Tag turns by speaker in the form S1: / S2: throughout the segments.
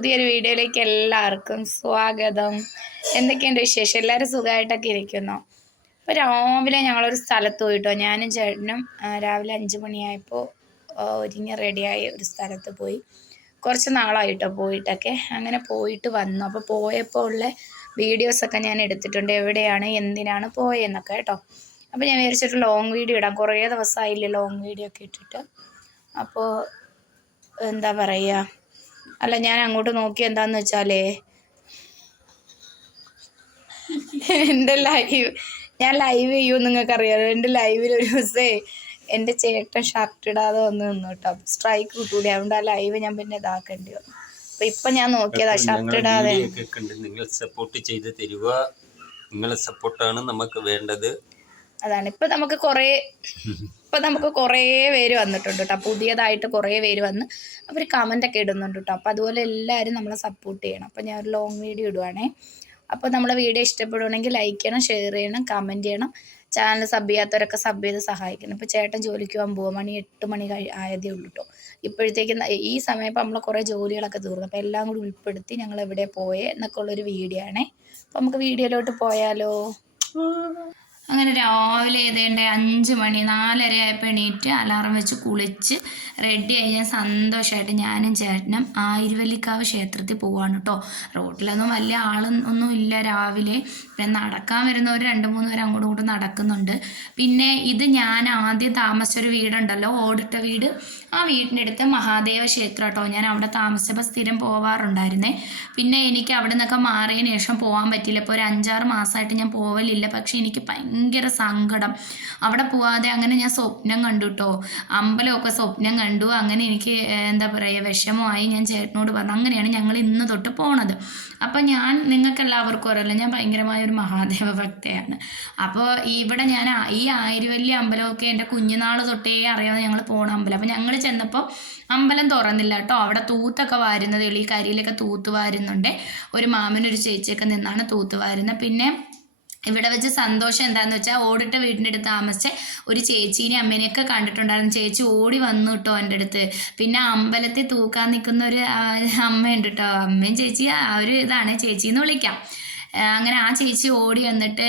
S1: പുതിയൊരു വീഡിയോയിലേക്ക് എല്ലാവർക്കും സ്വാഗതം. എന്തൊക്കെയുണ്ട് വിശേഷം? എല്ലാവരും സുഖമായിട്ടൊക്കെ ഇരിക്കുന്നു? അപ്പോൾ രാവിലെ ഞങ്ങളൊരു സ്ഥലത്ത് പോയിട്ടോ. ഞാനും ചേട്ടനും രാവിലെ അഞ്ച് മണിയായപ്പോൾ ഒരുങ്ങി റെഡിയായി ഒരു സ്ഥലത്ത് പോയി. കുറച്ച് നാളായിട്ടോ പോയിട്ടൊക്കെ. അങ്ങനെ പോയിട്ട് വന്നു. അപ്പോൾ പോയപ്പോൾ ഉള്ള വീഡിയോസൊക്കെ ഞാൻ എടുത്തിട്ടുണ്ട്. എവിടെയാണ് എന്തിനാണ് പോയെന്നൊക്കെ കേട്ടോ. അപ്പോൾ ഞാൻ വിചാരിച്ചിട്ട് ലോങ് വീഡിയോ ഇടാം. കുറേ ദിവസമായില്ലേ ലോങ് വീഡിയോ ഒക്കെ ഇട്ടിട്ട്. അപ്പോൾ എന്താ പറയുക അല്ല ഞാൻ അങ്ങോട്ട് നോക്കി എന്താന്ന് വെച്ചാലേ എന്റെ ലൈവ് ഞാൻ ലൈവ് ചെയ്യൂ നിങ്ങൾക്ക് അറിയാലോ എന്റെ ലൈവിൽ ഒരു ദിവസേ എന്റെ ചേട്ടൻ ഷർട്ട് ഇടാതെ വന്ന് നിന്നു കേട്ടോ. സ്ട്രൈക്ക് കിട്ടൂല അതുകൊണ്ട് ആ ലൈവ് ഞാൻ പിന്നെ ഇതാക്കേണ്ടി വന്നു. അപ്പൊ ഇപ്പൊ ഞാൻ നോക്കിയതാ ഷർട്ട് ഇടാതെ.
S2: നിങ്ങൾ സപ്പോർട്ട് ചെയ്ത് തരിക. നിങ്ങളെ സപ്പോർട്ടാണ് നമുക്ക് വേണ്ടത്.
S1: അതാണ്. ഇപ്പൊ നമുക്ക് കുറേ ഇപ്പൊ നമുക്ക് കുറേ പേര് വന്നിട്ടുണ്ട് കേട്ടോ പുതിയതായിട്ട് കുറേ പേര് വന്ന് അവർ കമന്റ് ഒക്കെ ഇടുന്നുണ്ട് കേട്ടോ അപ്പൊ അതുപോലെ എല്ലാരും നമ്മളെ സപ്പോർട്ട് ചെയ്യണം. അപ്പൊ ഞാൻ ഒരു ലോങ് വീഡിയോ ഇടുവാണേ. അപ്പോൾ നമ്മളെ വീഡിയോ ഇഷ്ടപ്പെടുവാണെങ്കിൽ ലൈക്ക് ചെയ്യണം ഷെയർ ചെയ്യണം കമന്റ് ചെയ്യണം. ചാനൽ സബ് ചെയ്യാത്തവരൊക്കെ സബ് ചെയ്ത് സഹായിക്കണം. ഇപ്പോൾ ചേട്ടൻ ജോലിക്ക് പോകാൻ പോകും മണി എട്ട് മണി കഴി ആയതേ ഉള്ളൂ കേട്ടോ ഇപ്പോഴത്തേക്ക് ഈ സമയം ഇപ്പോൾ നമ്മൾ കുറേ ജോലികളൊക്കെ തീർന്നു. അപ്പോൾ എല്ലാം കൂടി ഉൾപ്പെടുത്തി ഞങ്ങൾ എവിടെ പോയേ എന്നൊക്കെ ഉള്ളൊരു വീഡിയോ ആണേ. അപ്പോൾ നമുക്ക് വീഡിയോയിലോട്ട് പോയാലോ? അങ്ങനെ രാവിലെ ഏതേണ്ട അഞ്ച് മണി നാലര ആയപ്പോൾ എണീറ്റ് അലാറം വെച്ച് കുളിച്ച് റെഡി ആയി. ഞാൻ സന്തോഷമായിട്ട് ഞാനും ചേട്ടനും ആയിരവല്ലിക്കാവ് ക്ഷേത്രത്തിൽ പോവാണ് കേട്ടോ റോഡിലൊന്നും വലിയ ആളൊന്നും ഇല്ല രാവിലെ. പിന്നെ നടക്കാൻ വരുന്നവർ രണ്ട് മൂന്ന് പേര് അങ്ങോട്ടും ഇങ്ങോട്ടും നടക്കുന്നുണ്ട്. പിന്നെ ഇത് ഞാൻ ആദ്യം താമസിച്ചൊരു വീടുണ്ടല്ലോ ഓടിട്ട വീട്. ആ വീടിന്റെ അടുത്ത് മഹാദേവ ക്ഷേത്രം കേട്ടോ ഞാൻ അവിടെ താമസിച്ചപ്പോൾ സ്ഥിരം പോവാറുണ്ടായിരുന്നേ. പിന്നെ എനിക്ക് അവിടെ നിന്നൊക്കെ മാറിയതിന് ശേഷം പോകാൻ പറ്റില്ല ഇപ്പോൾ ഒരു അഞ്ചാറ് മാസമായിട്ട് ഞാൻ പോവലില്ല. പക്ഷേ എനിക്ക് ഭയങ്കര സങ്കടം. അവിടെ പോവാതെ അങ്ങനെ ഞാൻ സ്വപ്നം കണ്ടു കേട്ടോ അമ്പലമൊക്കെ സ്വപ്നം കണ്ടു. അങ്ങനെ എനിക്ക് എന്താ പറയുക വിഷമമായി ഞാൻ ചേട്ടനോട് പറഞ്ഞു. അങ്ങനെയാണ് ഞങ്ങൾ ഇന്ന് തൊട്ട് പോണത്. അപ്പോൾ ഞാൻ നിങ്ങൾക്ക് എല്ലാവർക്കും അറിയില്ല ഞാൻ ഭയങ്കരമായ ഒരു മഹാദേവ ഭക്തയാണ്. അപ്പോൾ ഇവിടെ ഞാൻ ഈ ആയിരവല്ലി അമ്പലമൊക്കെ എന്റെ കുഞ്ഞുനാൾ തൊട്ടേ അറിയാവുന്ന ഞങ്ങൾ പോണ അമ്പലം. അപ്പോൾ ഞങ്ങൾ ചെന്നപ്പോൾ അമ്പലം തുറന്നില്ല കേട്ടോ അവിടെ തൂത്തൊക്കെ വാരുന്നത് ഈ കരിയിലൊക്കെ തൂത്ത് വാരുന്നുണ്ട്. ഒരു മാമനൊരു ചേച്ചിയൊക്കെ നിന്നാണ് തൂത്ത് വാരുന്നത്. പിന്നെ ഇവിടെ വെച്ച് സന്തോഷം എന്താന്ന് വെച്ചാൽ ഓടിട്ട വീടിന്റെ അടുത്ത് താമസിച്ച ഒരു ചേച്ചീനെ അമ്മേനെയൊക്കെ കണ്ടിട്ടുണ്ടായിരുന്നു. ചേച്ചി ഓടി വന്നു കേട്ടോ എന്റെ അടുത്ത്. പിന്നെ അമ്പലത്തിൽ തൂക്കാൻ നിൽക്കുന്ന ഒരു അമ്മയുണ്ട് കേട്ടോ അമ്മയും ചേച്ചി ആ ഒരു ഇതാണ്. ചേച്ചിന്ന് വിളിക്കാം. അങ്ങനെ ആ ചേച്ചി ഓടി വന്നിട്ട്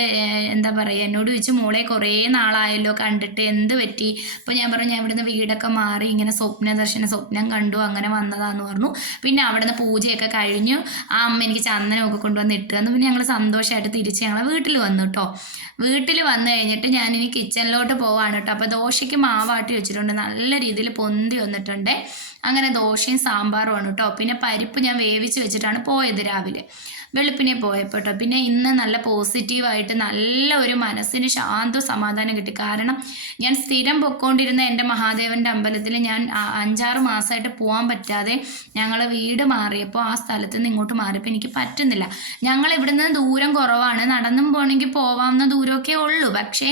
S1: എന്താ പറയുക എന്നോട് ചോദിച്ചു മോളെ കുറേ നാളായല്ലോ കണ്ടിട്ട് എന്ത് പറ്റി? അപ്പോൾ ഞാൻ പറഞ്ഞു ഞാൻ ഇവിടുന്ന് വീടൊക്കെ മാറി ഇങ്ങനെ സ്വപ്ന ദർശന സ്വപ്നം കണ്ടു അങ്ങനെ വന്നതാന്ന് പറഞ്ഞു. പിന്നെ അവിടുന്ന് പൂജയൊക്കെ കഴിഞ്ഞു. ആ അമ്മ എനിക്ക് ചന്ദനമൊക്കെ കൊണ്ടുവന്ന് ഇട്ട് തന്നു. പിന്നെ ഞങ്ങൾ സന്തോഷമായിട്ട് തിരിച്ച് ഞങ്ങളെ വീട്ടിൽ വന്നു കേട്ടോ വീട്ടിൽ വന്നു കഴിഞ്ഞിട്ട് ഞാൻ ഇനി കിച്ചണിലോട്ട് പോവാണ് കേട്ടോ അപ്പോൾ ദോശയ്ക്ക് മാവാട്ടി വെച്ചിട്ടുണ്ട്. നല്ല രീതിയിൽ പൊന്തി വന്നിട്ടുണ്ട്. അങ്ങനെ ദോശയും സാമ്പാറും ആണ് കേട്ടോ പിന്നെ പരിപ്പ് ഞാൻ വേവിച്ച് വെച്ചിട്ടാണ് പോയത് രാവിലെ. വെളുപ്പിനെ പോയപ്പോൾ കേട്ടോ പിന്നെ ഇന്ന് നല്ല പോസിറ്റീവായിട്ട് നല്ല ഒരു മനസ്സിന് ശാന്തവും സമാധാനം കിട്ടി. കാരണം ഞാൻ സ്ഥിരം പൊക്കോണ്ടിരുന്ന എന്റെ മഹാദേവന്റെ അമ്പലത്തിൽ ഞാൻ അഞ്ചാറ് മാസമായിട്ട് പോകാൻ പറ്റാതെ ഞങ്ങൾ വീട് മാറിയപ്പോൾ ആ സ്ഥലത്ത് നിന്ന് ഇങ്ങോട്ട് മാറിയപ്പോൾ എനിക്ക് പറ്റുന്നില്ല. ഞങ്ങൾ ഇവിടുന്ന് ദൂരം കുറവാണ്. നടന്നും പോകണമെങ്കിൽ പോവാവുന്ന ദൂരമൊക്കെ ഉള്ളൂ. പക്ഷേ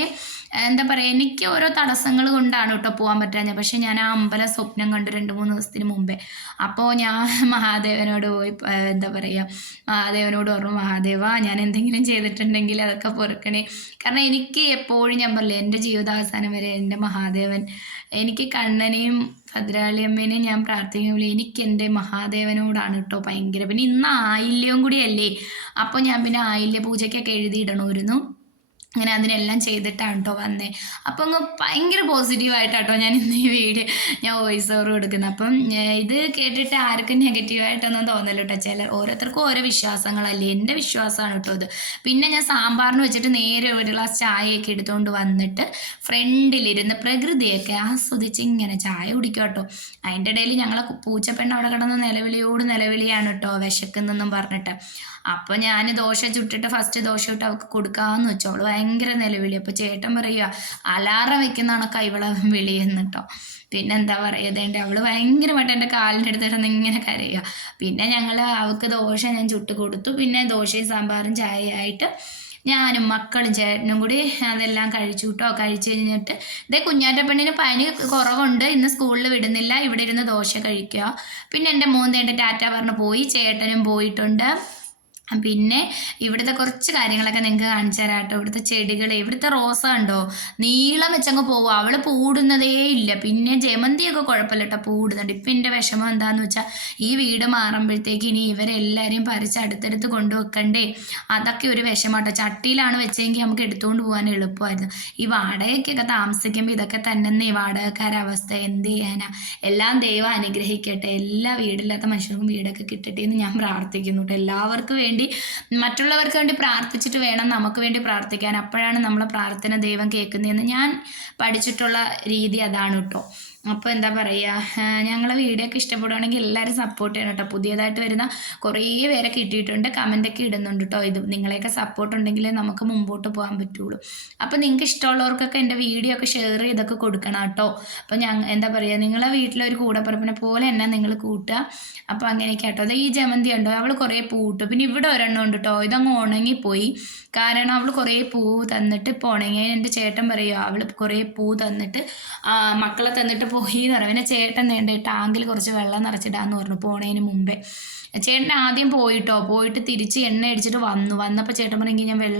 S1: എന്താ പറയുക എനിക്ക് ഓരോ തടസ്സങ്ങൾ കൊണ്ടാണ് കേട്ടോ പോകാൻ പറ്റാഞ്ഞത്. പക്ഷെ ഞാൻ ആ അമ്പല സ്വപ്നം കണ്ടു രണ്ട് മൂന്ന് ദിവസത്തിന് മുമ്പേ. അപ്പോൾ ഞാൻ മഹാദേവനോട് പോയി എന്താ പറയുക മഹാദേവനോട് പറഞ്ഞു മഹാദേവ ഞാൻ എന്തെങ്കിലും ചെയ്തിട്ടുണ്ടെങ്കിൽ അതൊക്കെ പൊറുക്കണേ. കാരണം എനിക്ക് എപ്പോഴും ഞാൻ പറയില്ല എന്റെ ജീവിതാവസാനം വരെ എന്റെ മഹാദേവൻ എനിക്ക് കണ്ണനെയും ഭദ്രാളിയമ്മേനെയും ഞാൻ പ്രാർത്ഥിക്കുമ്പോൾ എനിക്ക് എന്റെ മഹാദേവനോടാണ് കേട്ടോ ഭയങ്കര പിന്നെ ഇന്ന് ആയില്യവും കൂടിയല്ലേ? അപ്പോൾ ഞാൻ പിന്നെ ആയില്യ പൂജയ്ക്കൊക്കെ എഴുതിയിടണമായിരുന്നു. അങ്ങനെ അതിനെല്ലാം ചെയ്തിട്ടാണ് കേട്ടോ വന്നേ. അപ്പം അങ്ങ് ഭയങ്കര പോസിറ്റീവായിട്ടാട്ടോ ഞാൻ ഇന്ന് ഈ വീഡിയോ ഞാൻ വോയിസ് ഓവർ കൊടുക്കുന്നത്. അപ്പം ഇത് കേട്ടിട്ട് ആർക്കും നെഗറ്റീവായിട്ടൊന്നും തോന്നല്ലോ കേട്ടോ ചില ഓരോരുത്തർക്കും ഓരോ വിശ്വാസങ്ങളല്ലേ? എന്റെ വിശ്വാസമാണ് കേട്ടോ ഇത്. പിന്നെ ഞാൻ സാമ്പാറിന് വെച്ചിട്ട് നേരെ ഒരു ഗ്ലാസ് ചായയൊക്കെ എടുത്തുകൊണ്ട് വന്നിട്ട് ഫ്രണ്ടിലിരുന്ന് പ്രകൃതിയൊക്കെ ആസ്വദിച്ച് ഇങ്ങനെ ചായ കുടിക്കും കേട്ടോ അതിന്റെ ഇടയിൽ ഞങ്ങളെ പൂച്ചപ്പെണ്ണ അവിടെ കിടന്ന് നിലവിളിയോട് നിലവിളിയാണ് കേട്ടോ വിശക്കുന്നെന്നും പറഞ്ഞിട്ട്. അപ്പോൾ ഞാൻ ദോശ ചുട്ടിട്ട് ഫസ്റ്റ് ദോശ ഇട്ട് അവൾക്ക് കൊടുക്കാമെന്ന് വെച്ചു. അവൾ ഭയങ്കര നിലവിളി. അപ്പോൾ ചേട്ടൻ പറയുക അലാറം വെക്കുന്നതാണ് കൈവള വിളി എന്നിട്ടോ പിന്നെ എന്താ പറയുക അവൾ ഭയങ്കരമായിട്ട് എന്റെ കാലിന്റെ അടുത്ത് കിടന്ന് ഇങ്ങനെ കരയുക പിന്നെ ഞങ്ങൾ അവൾക്ക് ദോശ ഞാൻ ചുട്ട് കൊടുത്തു. പിന്നെ ദോശയും സാമ്പാറും ചായയായിട്ട് ഞാനും മക്കളും ചേട്ടനും കൂടി അതെല്ലാം കഴിച്ചു കേട്ടോ കഴിച്ചു കഴിഞ്ഞിട്ട് ഇതേ കുഞ്ഞാറ്റ പെണ്ണിന് പനി കുറവുണ്ട്. ഇന്ന് സ്കൂളിൽ വിടുന്നില്ല. ഇവിടെ ഇരുന്ന് ദോശ കഴിക്കുക. പിന്നെ എന്റെ മൂന്ന് ടാറ്റ പറഞ്ഞ് പോയി. ചേട്ടനും പോയിട്ടുണ്ട്. പിന്നെ ഇവിടുത്തെ കുറച്ച് കാര്യങ്ങളൊക്കെ നിങ്ങൾക്ക് കാണിച്ചു തരാം കേട്ടോ ഇവിടുത്തെ ചെടികൾ ഇവിടുത്തെ റോസ ഉണ്ടോ നീളം വെച്ചങ്ങ് പോവുക അവൾ പൂടുന്നതേ ഇല്ല. പിന്നെ ജമന്തിയൊക്കെ കുഴപ്പമില്ല കേട്ടോ പൂടുന്നുണ്ട്. ഇപ്പം എന്റെ വിഷമം എന്താണെന്ന് വെച്ചാൽ ഈ വീട് മാറുമ്പോഴത്തേക്ക് ഇനി ഇവരെല്ലാവരെയും പറിച്ച് അടുത്തടുത്ത് കൊണ്ടുവെക്കണ്ടേ? അതൊക്കെ ഒരു വിഷമം കേട്ടോ ചട്ടിയിലാണ് വെച്ചെങ്കിൽ നമുക്ക് എടുത്തുകൊണ്ട് പോകാൻ എളുപ്പമായിരുന്നു. ഈ വാടകയ്ക്കൊക്കെ താമസിക്കുമ്പോൾ ഇതൊക്കെ തന്നെ ഈ വാടകക്കാരെ അവസ്ഥ. എന്ത് ചെയ്യാനാ? എല്ലാം ദൈവം അനുഗ്രഹിക്കട്ടെ. എല്ലാ വീടില്ലാത്ത മനുഷ്യർക്കും വീടൊക്കെ കിട്ടട്ടെ എന്ന് ഞാൻ പ്രാർത്ഥിക്കുന്നു കേട്ടോ. എല്ലാവർക്കും വേണ്ടി മറ്റുള്ളവർക്ക് വേണ്ടി പ്രാർത്ഥിച്ചിട്ട് വേണം നമുക്ക് വേണ്ടി പ്രാർത്ഥിക്കാൻ. അപ്പോഴാണ് നമ്മളെ പ്രാർത്ഥന ദൈവം കേൾക്കുന്നതെന്ന് ഞാൻ പഠിച്ചിട്ടുള്ള രീതി അതാണ് കേട്ടോ അപ്പോൾ എന്താ പറയുക ഞങ്ങളെ വീഡിയോ ഒക്കെ ഇഷ്ടപ്പെടുവാണെങ്കിൽ എല്ലാവരും സപ്പോർട്ട് ചെയ്യണം കേട്ടോ പുതിയതായിട്ട് വരുന്ന കുറേ പേരെ കിട്ടിയിട്ടുണ്ട് കമന്റൊക്കെ ഇടുന്നുണ്ട് കേട്ടോ ഇത് നിങ്ങളെയൊക്കെ സപ്പോർട്ട് ഉണ്ടെങ്കിലേ നമുക്ക് മുമ്പോട്ട് പോകാൻ പറ്റുള്ളൂ. അപ്പോൾ നിങ്ങൾക്ക് ഇഷ്ടമുള്ളവർക്കൊക്കെ എന്റെ വീഡിയോ ഒക്കെ ഷെയർ ചെയ്തൊക്കെ കൊടുക്കണം കേട്ടോ അപ്പോൾ ഞങ്ങൾ എന്താ പറയുക നിങ്ങളെ വീട്ടിലൊരു കൂടപ്പിറപ്പിനെ പോലെ തന്നെ നിങ്ങൾ കൂട്ടുക. അപ്പോൾ അങ്ങനെയൊക്കെ കേട്ടോ അത് ഈ ജമന്തി ഉണ്ടോ അവൾ കുറേ പൂട്ടും. പിന്നെ ഇവിടെ ഒരെണ്ണം ഉണ്ട് കേട്ടോ ഇതങ്ങ് ഉണങ്ങിപ്പോയി. കാരണം അവൾ കുറേ പൂ തന്നിട്ട് ഇപ്പോൾ ഉണങ്ങി എന്റെ ചേട്ടൻ പറയുക അവൾ കുറേ പൂ തന്നിട്ട് മക്കളെ തന്നിട്ട് പോയി എന്ന് പറയാം. പിന്നെ ചേട്ടൻ വേണ്ട ടാങ്കിൽ കുറച്ച് വെള്ളം നിറച്ചിടാന്ന് പറഞ്ഞു പോണേന് മുമ്പേ. ചേട്ടൻ ആദ്യം പോയിട്ടോ പോയിട്ട് തിരിച്ച് എണ്ണ അടിച്ചിട്ട് വന്നു. വന്നപ്പോൾ ചേട്ടൻ പറഞ്ഞെങ്കിൽ ഞാൻ വെള്ളം